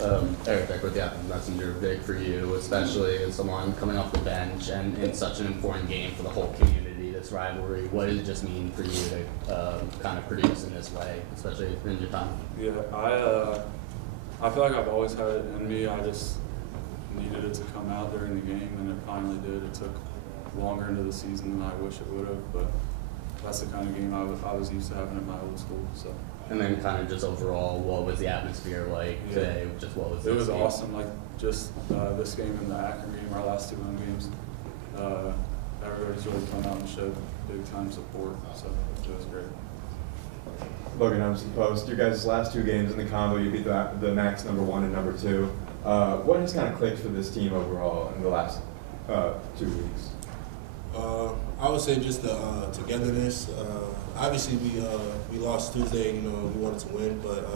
Eric, with the Athens Messenger, big for you, especially as someone coming off the bench and in such an important game for the whole community, this rivalry. What does it just mean for you to kind of produce in this way, especially in your time? Yeah, I feel like I've always had it in me. I just needed it to come out during the game, and it finally did. It took longer into the season than I wish it would have, but that's the kind of game I was used to having at my old school. So. And then kind of just overall, what was the atmosphere like today? Just what was it was game? Awesome. Like just this game and the Akron game, our last two home games, everybody's really come out and showed big time support. So it was great. Logan Emerson Post, your guys' last two games in the combo, you beat the Max number 1 and number 2. What has kind of clicked for this team overall in the last 2 weeks? I would say just the togetherness. Obviously, we lost Tuesday. We wanted to win, but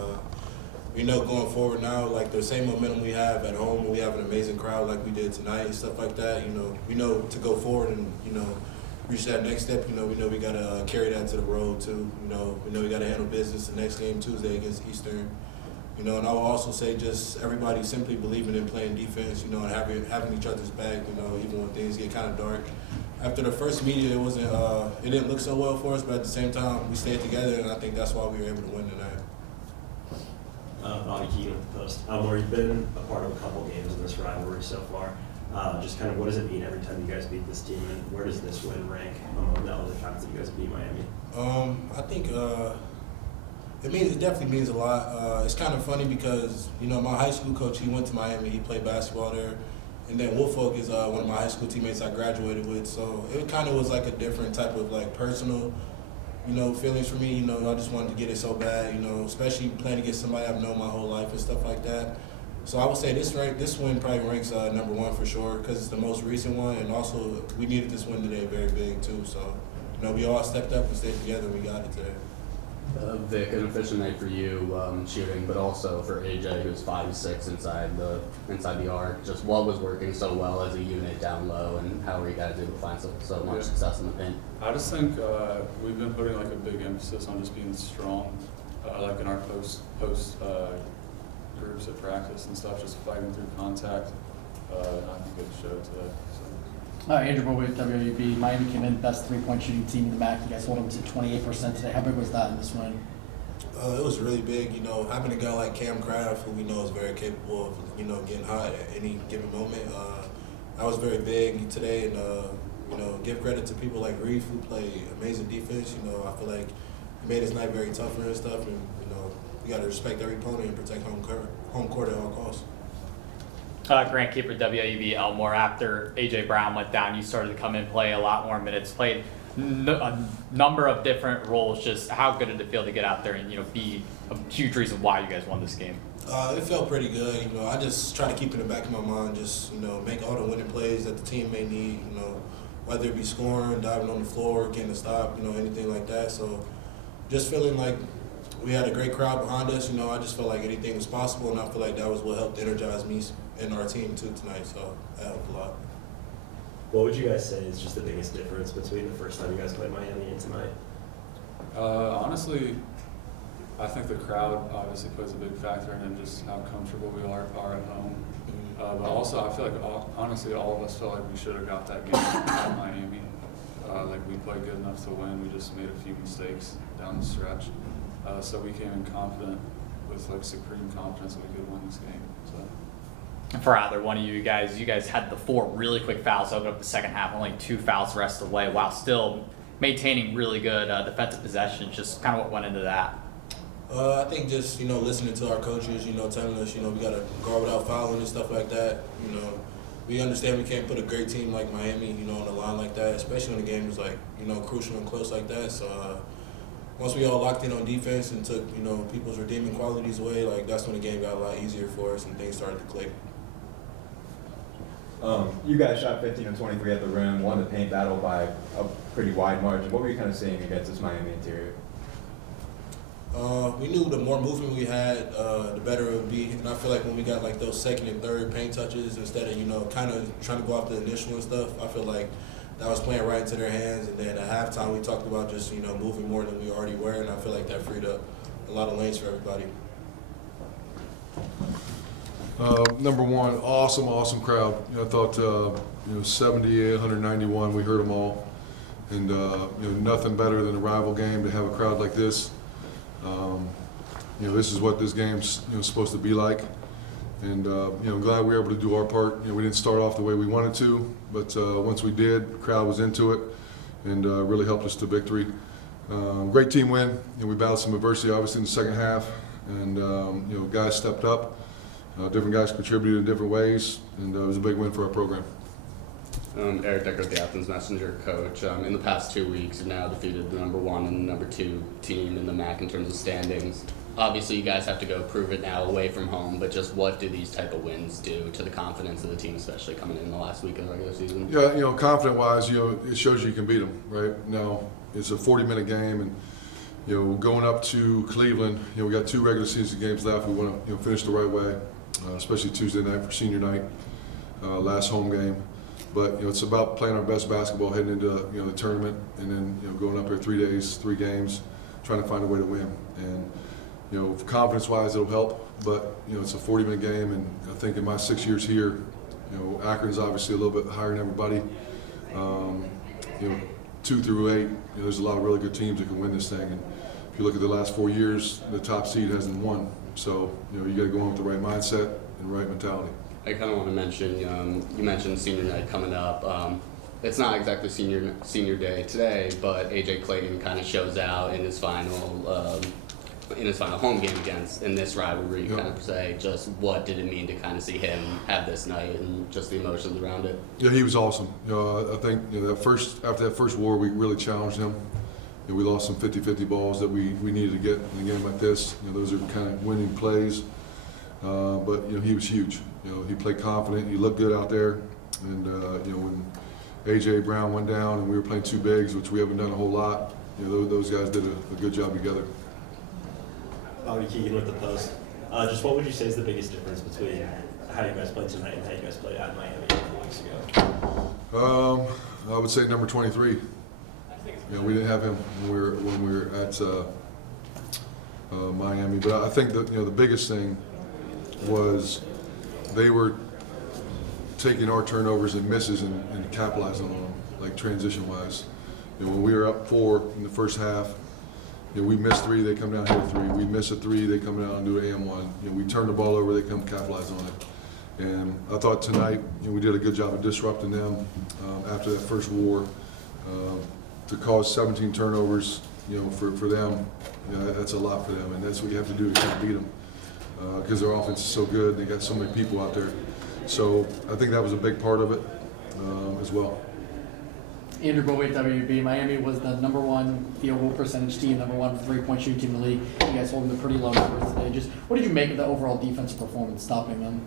going forward now, like the same momentum we have at home, we have an amazing crowd like we did tonight and stuff like that. We know to go forward and reach that next step. We know we gotta carry that to the road too. We know we gotta handle business the next game Tuesday against Eastern. And I will also say just everybody simply believing in playing defense. And having each other's back. Even when things get kind of dark. After the first media, it didn't look so well for us, but at the same time, we stayed together, and I think that's why we were able to win tonight. Bobby Keene with the Post. Where you've been a part of a couple games in this rivalry so far. Just kind of what does it mean every time you guys beat this team, and where does this win rank among the other times that you guys beat Miami? I think it definitely means a lot. It's kind of funny because my high school coach, he went to Miami, he played basketball there. And then Wolfolk is one of my high school teammates I graduated with, so it kind of was like a different type of like personal, feelings for me. I just wanted to get it so bad, especially playing against somebody I've known my whole life and stuff like that. So I would say this win probably ranks number 1 for sure because it's the most recent one, and also we needed this win today very big too. So we all stepped up and stayed together, and we got it today. Vic, an efficient night for you shooting, but also for AJ, who's 5'6" inside the arc. Just what was working so well as a unit down low, and how were you guys able to find so much success in the paint? I just think we've been putting like a big emphasis on just being strong, like in our post groups at practice and stuff, just fighting through contact. And I think it showed today. So. Andrew Moore with WUB. Miami came in best three-point shooting team in the MAC. You guys hold them to 28% today. How big was that in this win? It was really big. Having a guy like Cam Craft, who we know is very capable of, getting hot at any given moment. That was very big today, and give credit to people like Reef who play amazing defense. I feel like he made his night very tough for and stuff, and you got to respect every opponent and protect home court at all costs. Grant Keeper, WUB Elmore. After A.J. Brown went down, you started to come in, play a lot more minutes, played a number of different roles. Just how good did it feel to get out there and be a huge reason why you guys won this game? It felt pretty good. I just try to keep in the back of my mind, just make all the winning plays that the team may need. Whether it be scoring, diving on the floor, getting a stop, anything like that. So just feeling like we had a great crowd behind us. I just felt like anything was possible, and I feel like that was what helped energize me and our team too tonight. So that helped a lot. What would you guys say is just the biggest difference between the first time you guys played Miami and tonight? Honestly, I think the crowd obviously plays a big factor in just how comfortable we are at home. But also, I feel like honestly, all of us felt like we should have got that game at Miami. Like we played good enough to win. We just made a few mistakes down the stretch. So we came in confident with like supreme confidence that we could win this game. So. For either one of you guys had the 4 really quick fouls open up the second half, only 2 fouls the rest of the way, while still maintaining really good defensive possession. Just kind of what went into that. I think just listening to our coaches, telling us we got to guard without fouling and stuff like that. We understand we can't put a great team like Miami, on the line like that, especially when the game is like crucial and close like that. So once we all locked in on defense and took people's redeeming qualities away, like that's when the game got a lot easier for us and things started to click. You guys shot 15 of 23 at the rim, won the paint battle by a pretty wide margin. What were you kind of seeing against this Miami interior? We knew the more movement we had, the better it would be. And I feel like when we got like those second and third paint touches instead of, kind of trying to go off the initial and stuff, I feel like that was playing right into their hands. And then at halftime, we talked about just, moving more than we already were. And I feel like that freed up a lot of lanes for everybody. Number one, awesome crowd. I thought 78, 191. We heard them all, and nothing better than a rival game to have a crowd like this. This is what this game's supposed to be like, and I'm glad we were able to do our part. We didn't start off the way we wanted to, but once we did, the crowd was into it, and really helped us to victory. Great team win. We battled some adversity, obviously, in the second half, and guys stepped up. Different guys contributed in different ways, and it was a big win for our program. Eric Decker, the Athens Messenger coach. In the past 2 weeks, you've now defeated the number 1 and the number 2 team in the MAC in terms of standings. Obviously, you guys have to go prove it now away from home, but just what do these type of wins do to the confidence of the team, especially coming in the last week of the regular season? Yeah, confident-wise, it shows you can beat them, right? Now, it's a 40-minute game, and going up to Cleveland, we got 2 regular season games left. We want to finish the right way, especially Tuesday night for senior night, last home game. But it's about playing our best basketball heading into the tournament, and then going up there 3 days, 3 games, trying to find a way to win. And confidence-wise, it'll help. But it's a 40-minute game, and I think in my 6 years here, Akron's obviously a little bit higher than everybody. 2 through 8, there's a lot of really good teams that can win this thing. And if you look at the last 4 years, the top seed hasn't won. So you got to go in with the right mindset and right mentality. I kind of want to mention, you mentioned senior night coming up. It's not exactly senior day today, but AJ Clayton kind of shows out in his final home game in this rivalry. Yep. Kind of say, just what did it mean to kind of see him have this night and just the emotions around it? Yeah, he was awesome. I think after that first war, we really challenged him. We lost some 50-50 balls that we needed to get in a game like this. Those are kind of winning plays. But he was huge. He played confident. He looked good out there. And when AJ Brown went down and we were playing 2 bigs, which we haven't done a whole lot, those guys did a good job together. Bobby Keegan with the Post. Just what would you say is the biggest difference between how you guys played tonight and how you guys played at Miami a couple weeks ago? I would say number 23. We didn't have him when we were at Miami, but I think that the biggest thing was they were taking our turnovers and misses and capitalizing on them, like transition-wise. When we were up 4 in the first half, we missed 3, they come down and hit a 3. We miss a 3, they come down and do an AM1. We turn the ball over, they come capitalize on it. And I thought tonight we did a good job of disrupting them after that first war. To cause 17 turnovers, for them, that's a lot for them, and that's what you have to do to kind of beat them. Because their offense is so good, they got so many people out there. So I think that was a big part of it as well. Andrew Bowie at WB. Miami was the number 1 field goal percentage team, number 1 3-point shooting team in the league. You guys holding the pretty low numbers today. Just what did you make of the overall defensive performance, stopping them?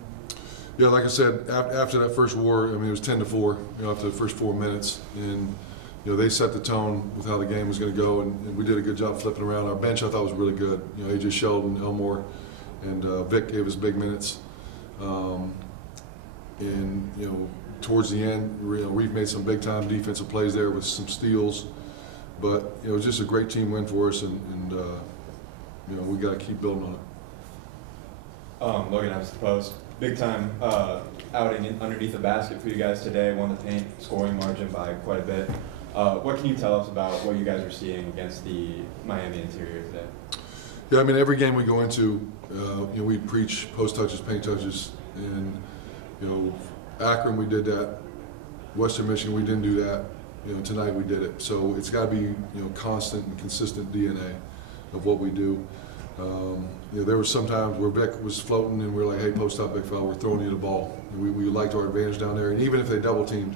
Yeah, like I said, after that first war, it was 10-4. After the first 4 minutes, and they set the tone with how the game was going to go, and we did a good job flipping around. Our bench, I thought, was really good. AJ Sheldon, Elmore, and Vic gave us big minutes. Towards the end, Reeve made some big-time defensive plays there with some steals. But it was just a great team win for us, and we got to keep building on it. Logan Evans, the Post. Big-time outing underneath the basket for you guys today. Won the paint scoring margin by quite a bit. What can you tell us about what you guys are seeing against the Miami interior today? Yeah, every game we go into, we preach post touches, paint touches, and Akron we did that. Western Michigan we didn't do that. Tonight we did it. So it's got to be constant and consistent DNA of what we do. There were some times where Vic was floating and we were like, hey, post up, big fella, we're throwing you the ball. And we liked our advantage down there, and even if they double teamed,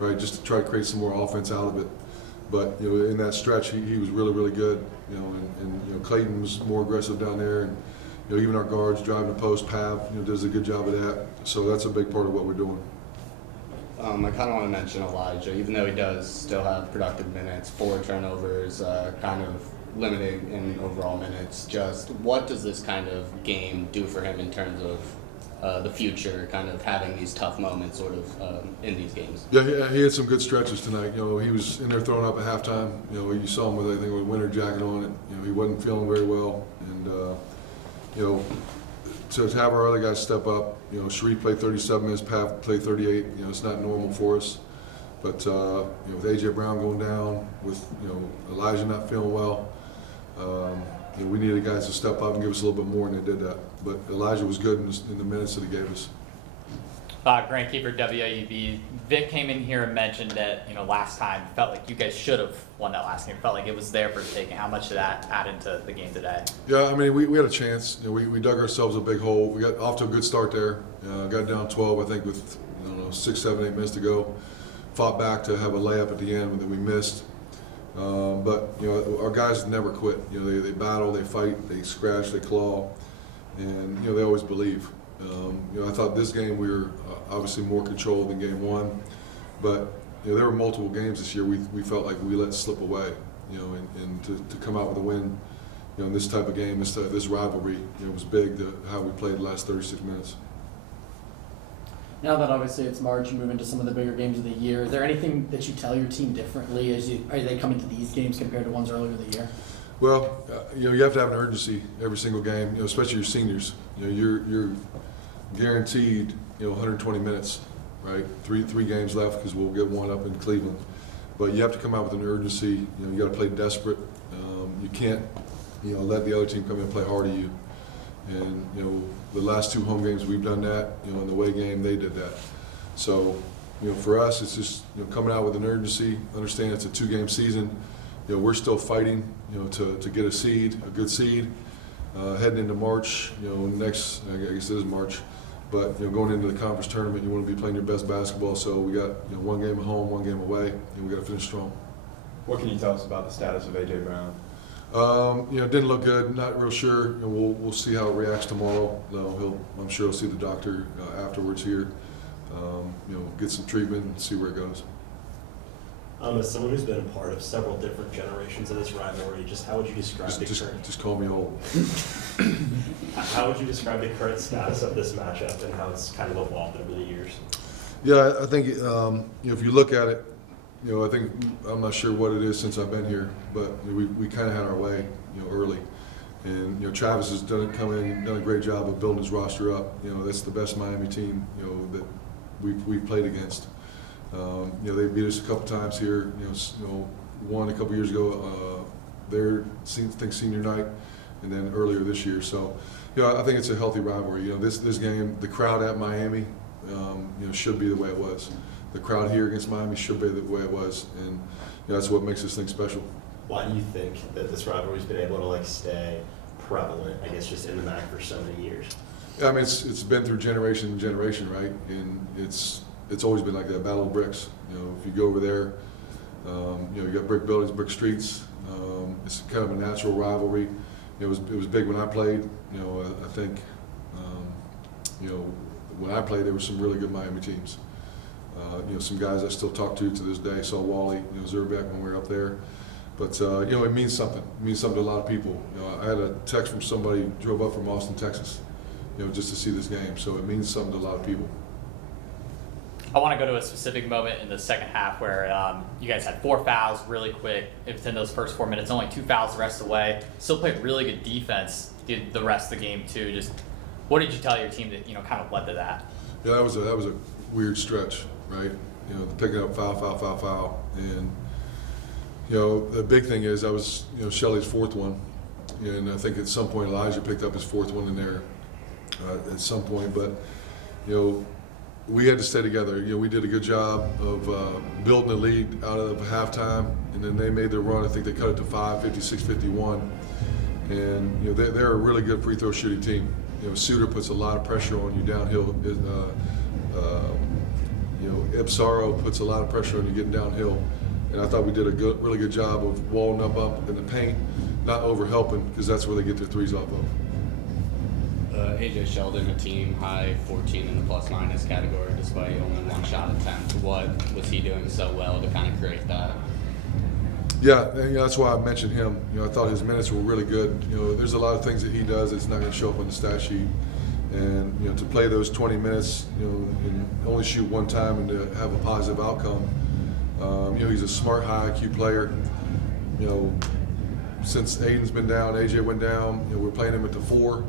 right, just to try to create some more offense out of it. But in that stretch, he was really, really good. And Clayton was more aggressive down there, and even our guards driving the post, Pav, does a good job of that. So that's a big part of what we're doing. I kind of want to mention Elijah, even though he does still have productive minutes, 4 turnovers, kind of limited in overall minutes. Just what does this kind of game do for him in terms of the future, kind of having these tough moments sort of in these games? Yeah, he had some good stretches tonight. He was in there throwing up at halftime. You saw him with, I think, with a winter jacket on it. He wasn't feeling very well, and to have our other guys step up, you know, Sharif played 37 minutes, Pav played 38. You know, it's not normal for us. But you know, with AJ Brown going down, with Elijah not feeling well, you know, we needed guys to step up and give us a little bit more, and they did that. But Elijah was good in the minutes that he gave us. Grant Keeper, WAUB. Vic came in here and mentioned that, last time felt like you guys should have won that last game. Felt like it was there for the taking. How much did that add into the game today? Yeah, I mean, we had a chance. You know, we dug ourselves a big hole. We got off to a good start there. Got down 12, I think, with 6, 7, 8 minutes to go. Fought back to have a layup at the end that we missed. But our guys never quit. You know, they battle, they fight, they scratch, they claw, and they always believe. I thought this game we were obviously more controlled than game one, but there were multiple games this year we felt like we let slip away. And to come out with a win, in this type of game, this rivalry, was big. How we played the last 36 minutes. Now that obviously it's March, you move into some of the bigger games of the year. Is there anything that you tell your team differently are they coming to these games compared to ones earlier in the year? Well, you have to have an urgency every single game, especially your seniors. You're guaranteed 120 minutes, right? Three games left because we'll get one up in Cleveland. But you have to come out with an urgency. You got to play desperate. You can't let the other team come in and play hard at you. And the last 2 home games we've done that. In the away game they did that. So for us it's just coming out with an urgency. Understand it's a 2-game season. We're still fighting to get a good seed. Heading into March, next, I guess it is March, but going into the conference tournament, you want to be playing your best basketball. So we got 1 game at home, 1 game away, and we got to finish strong. What can you tell us about the status of AJ Brown? Didn't look good. Not real sure. We'll see how it reacts tomorrow. I'm sure he'll see the doctor afterwards here. Get some treatment and see where it goes. As someone who's been a part of several different generations of this rivalry, just how would you describe Just call me old. How would you describe the current status of this matchup and how it's kind of evolved over the years? Yeah, I think if you look at it, I think I'm not sure what it is since I've been here, but we kind of had our way, early, and Travis has done a great job of building his roster up. That's the best Miami team that we've played against. They beat us a couple times here. Won a couple years ago. Their senior night, and then earlier this year. So, I think it's a healthy rivalry. This game, the crowd at Miami, should be the way it was. The crowd here against Miami should be the way it was, and that's what makes this thing special. Why do you think that this rivalry's been able to stay prevalent? I guess just in the MAC for so many years. Yeah, I mean it's been through generation and generation, right? And it's always been like that. Battle of bricks. If you go over there, you got brick buildings, brick streets. It's kind of a natural rivalry. It was big when I played. I think when I played, there were some really good Miami teams. Some guys I still talk to this day. Saw Wally, Zerbeck when we were up there. But it means something. It means something to a lot of people. I had a text from somebody who drove up from Austin, Texas, just to see this game. So it means something to a lot of people. I want to go to a specific moment in the second half where you guys had 4 fouls really quick within those first 4 minutes, only 2 fouls the rest of the way. Still played really good defense the rest of the game too. Just what did you tell your team that kind of led to that? Yeah, that was a weird stretch, right? Picking up foul, and the big thing is I was Shelley's 4th one, and I think at some point Elijah picked up his 4th one in there at some point, but we had to stay together. We did a good job of building the lead out of halftime, and then they made their run. I think they cut it to 5, 56-51, and they're a really good free throw shooting team. Suter puts a lot of pressure on you downhill. Ibsaro puts a lot of pressure on you getting downhill, and I thought we did a really good job of walling up in the paint, not over helping, because that's where they get their threes off of. AJ Sheldon, a team high 14 in the plus-minus category, despite only 1 shot attempt. What was he doing so well to kind of create that? Yeah, and that's why I mentioned him. I thought his minutes were really good. There's a lot of things that he does that's not going to show up on the stat sheet, and to play those 20 minutes, and only shoot 1 time and to have a positive outcome. He's a smart, high IQ player. Since Aiden's been down, AJ went down. We're playing him at the 4.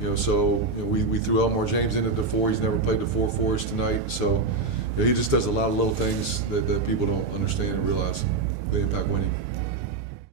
You know, so you know, we threw Elmore James into the 4. He's never played the 4 for us tonight. So you know, he just does a lot of little things that people don't understand and realize they impact winning.